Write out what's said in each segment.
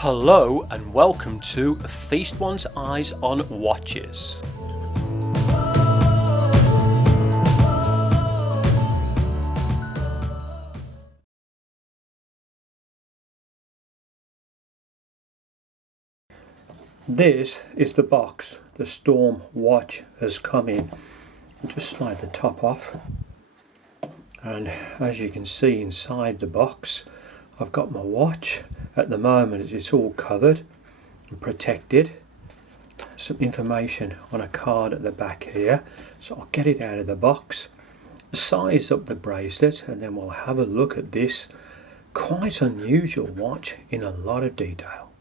Hello and welcome to Feast One's Eyes on Watches. This is the box the Storm watch has come in. I'll just slide the top off, and as you can see inside the box I've got my watch. At the moment it's all covered and protected. Some information on a card at the back here, so I'll get it out of the box, size up the bracelet, and then we'll have a look at this quite unusual watch in a lot of detail.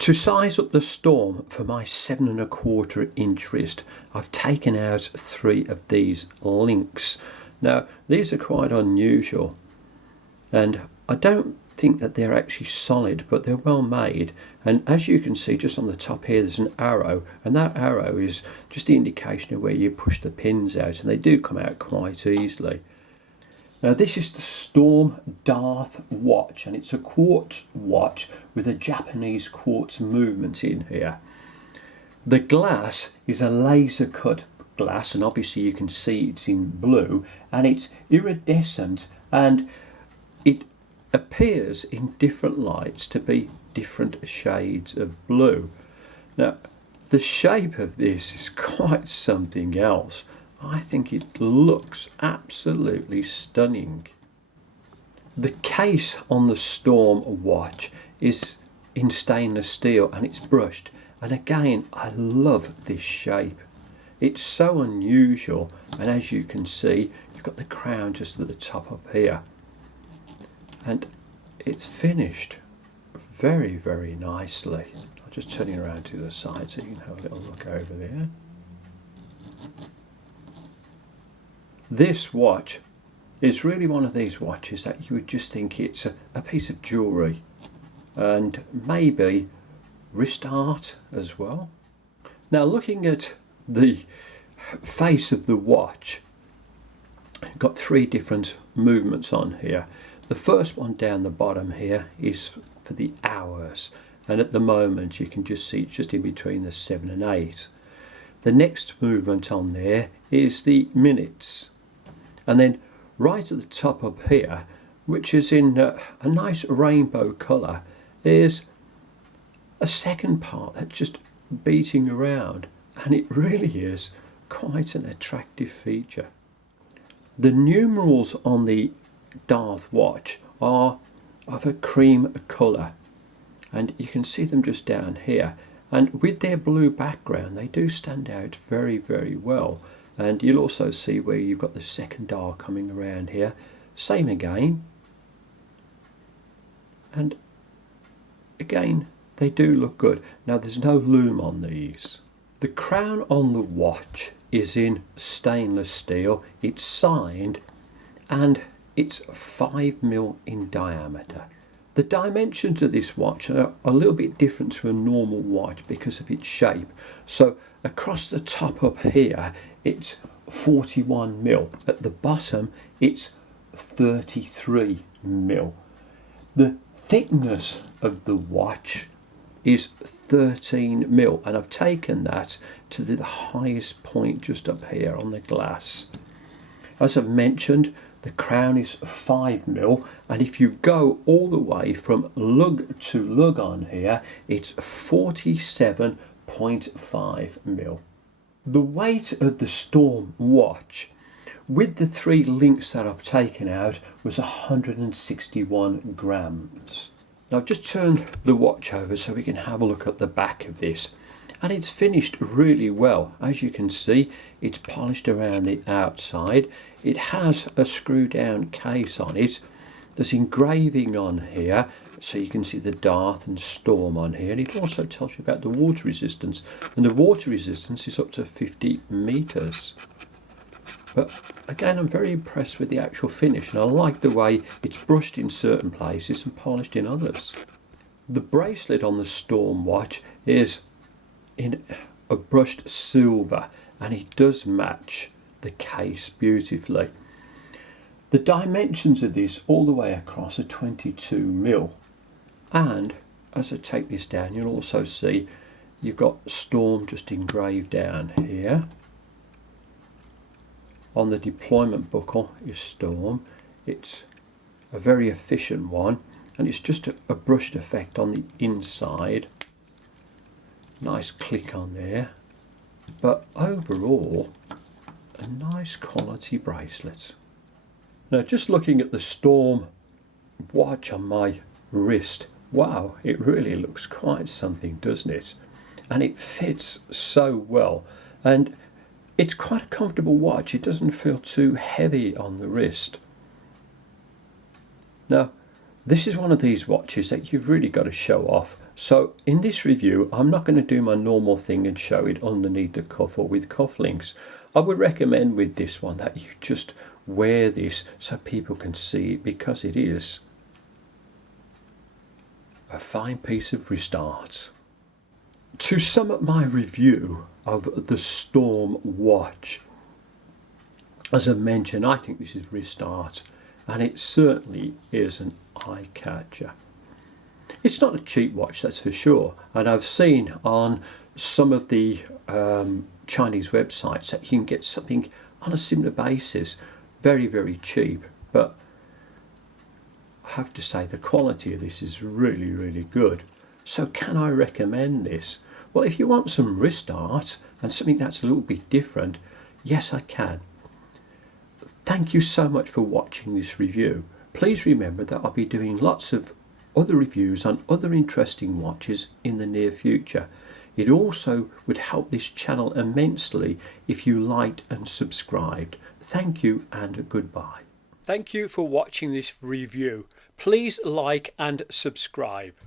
To size up the Storm for my 7¼ inch wrist, I've taken out 3 of these links. Now these are quite unusual, and I don't think that they're actually solid, but they're well made. And as you can see just on the top here, there's an arrow, and that arrow is just the indication of where you push the pins out, and they do come out quite easily. Now this is the Storm Darth watch, and it's a quartz watch with a Japanese quartz movement in here. The glass is a laser cut glass, and obviously you can see it's in blue, and it's iridescent, and it appears in different lights to be different shades of blue. Now the shape of this is quite something else. I think it looks absolutely stunning. The case on the Storm watch is in stainless steel and it's brushed, and again I love this shape. It's so unusual, and as you can see you've got the crown just at the top up here, and it's finished very nicely. I'll just turn it around to the side so you can have a little look over there. This watch is really one of these watches that you would just think it's a piece of jewellery, and maybe wrist art as well. Now looking at the face of the watch, you've got 3 different movements on here. The first one down the bottom here is for the hours, and at the moment you can just see it's just in between the 7 and 8. The next movement on there is the minutes. And then right at the top up here, which is in a nice rainbow colour, is a second part that's just beating around, and it really is quite an attractive feature. The numerals on the Darth watch are of a cream colour, and you can see them just down here, and with their blue background they do stand out very well. And you'll also see where you've got the second dial coming around here. Same again. And again, they do look good. Now there's no lume on these. The crown on the watch is in stainless steel. It's signed, and it's 5mm in diameter. The dimensions of this watch are a little bit different to a normal watch because of its shape. So across the top up here it's 41mm. At the bottom it's 33mm. The thickness of the watch is 13mm, and I've taken that to the highest point just up here on the glass. As I've mentioned, the crown is 5mm, and if you go all the way from lug to lug on here, it's 47.5mm. The weight of the Storm watch, with the 3 links that I've taken out, was 161 grams. Now I've just turned the watch over so we can have a look at the back of this, and it's finished really well. As you can see, it's polished around the outside. It has a screw down case on it. There's engraving on here, so you can see the Darth and Storm on here, and it also tells you about the water resistance, and the water resistance is up to 50 meters. But again, I'm very impressed with the actual finish, and I like the way it's brushed in certain places and polished in others. The bracelet on the Storm watch is in a brushed silver, and it does match the case beautifully. The dimensions of this all the way across are 22mm, and as I take this down, you'll also see you've got Storm just engraved down here. On the deployment buckle is Storm. It's a very efficient one, and it's just a brushed effect on the inside. Nice click on there, but overall a nice quality bracelet. Now, just looking at the Storm watch on my wrist, wow, it really looks quite something, doesn't it? And it fits so well, and it's quite a comfortable watch. It doesn't feel too heavy on the wrist. Now, this is one of these watches that you've really got to show off. So in this review, I'm not going to do my normal thing and show it underneath the cuff or with cufflinks. I would recommend with this one that you just wear this so people can see it, because it is a fine piece of wrist art. To sum up my review of the Storm watch, as I mentioned, I think this is wrist art, and it certainly is an eye catcher. It's not a cheap watch, that's for sure, and I've seen on some of the Chinese websites that you can get something on a similar basis very, very cheap, but I have to say the quality of this is really, really good. So can I recommend this? Well, if you want some wrist art and something that's a little bit different, yes, I can. Thank you so much for watching this review. Please remember that I'll be doing lots of other reviews on other interesting watches in the near future. It also would help this channel immensely if you liked and subscribed. Thank you and goodbye. Thank you for watching this review. Please like and subscribe.